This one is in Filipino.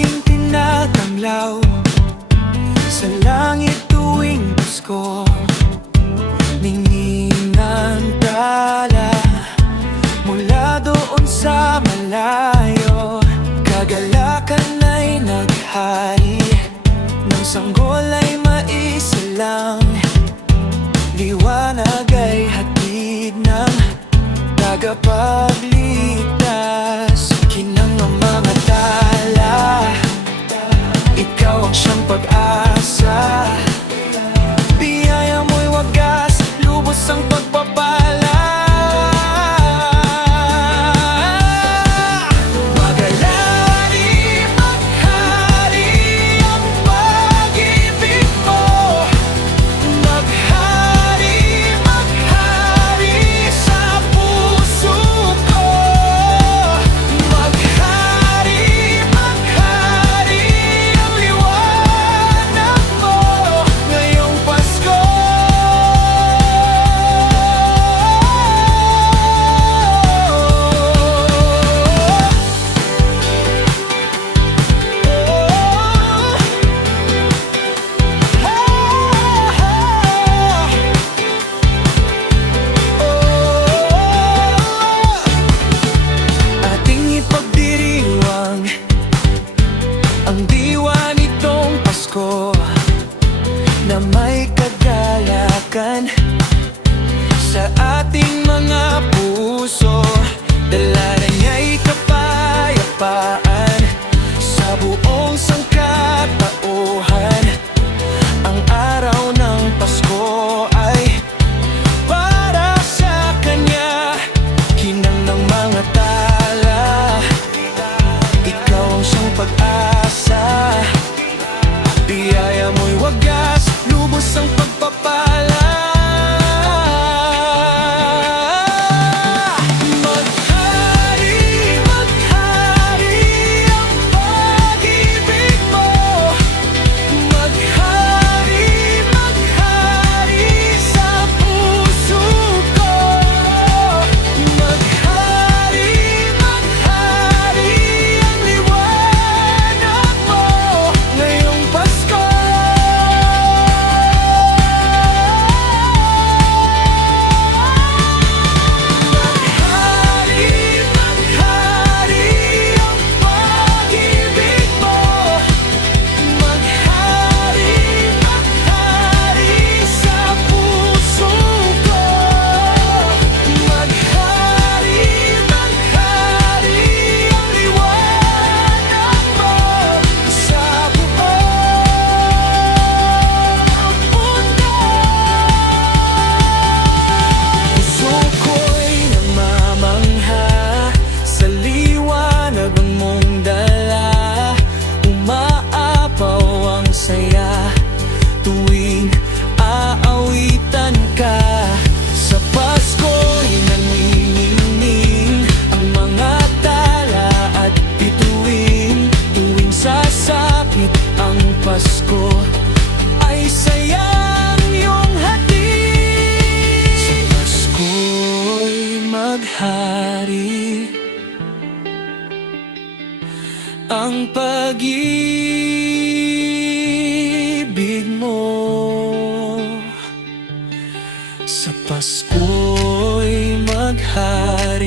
aking tinatanglaw sa langit tuwing Pasko. Ningning ang tala mula doon sa malayo. Kagalakan ay naghari, ng sanggol ay maisa lang. Liwanag ay hatid ng tagapagligtas. Kinang ang mga tala, ikaw ang siyang pag-asa. Biyaya mo'y wagas, lubos ang pagpapala. Magalari, maghari ang pag-ibig mo. Maghari, maghari sa puso ko. Maghari, maghari ang liwanag mo ngayong Pasko. Ating ipagdiriwang ang diwa nitong Pasko na may kagalakan sa ating mga puso. Dala na niya'y kapayapaan sa buong sangkatauhan. Ang araw ng Pasko ay para sa Kanya. Hinang ng mga tala, ikaw ang siyang pag-asa. Biyaya mo'y wagas, lubos ang pagpapala. Maghari, maghari ang pag-ibig mo. Maghari, maghari sa puso ko. Maghari, maghari ang liwanag mo ngayong Pasko. Maghari, maghari ang pag-ibig mo. Maghari, maghari sa puso ko. Maghari, maghari ang liwanag mo sa buong mundo. Puso ko'y namamangha sa liwanag mong dala. Umaapaw ang saya tuwing aawitan ka. Sa Pasko'y naniningning ang mga tala at bituin. Tuwing sasapit ang Pasko ay sayang iyong hatid. Sa Pasko'y maghari ang pag-ibig mo. Sa Pasko'y maghari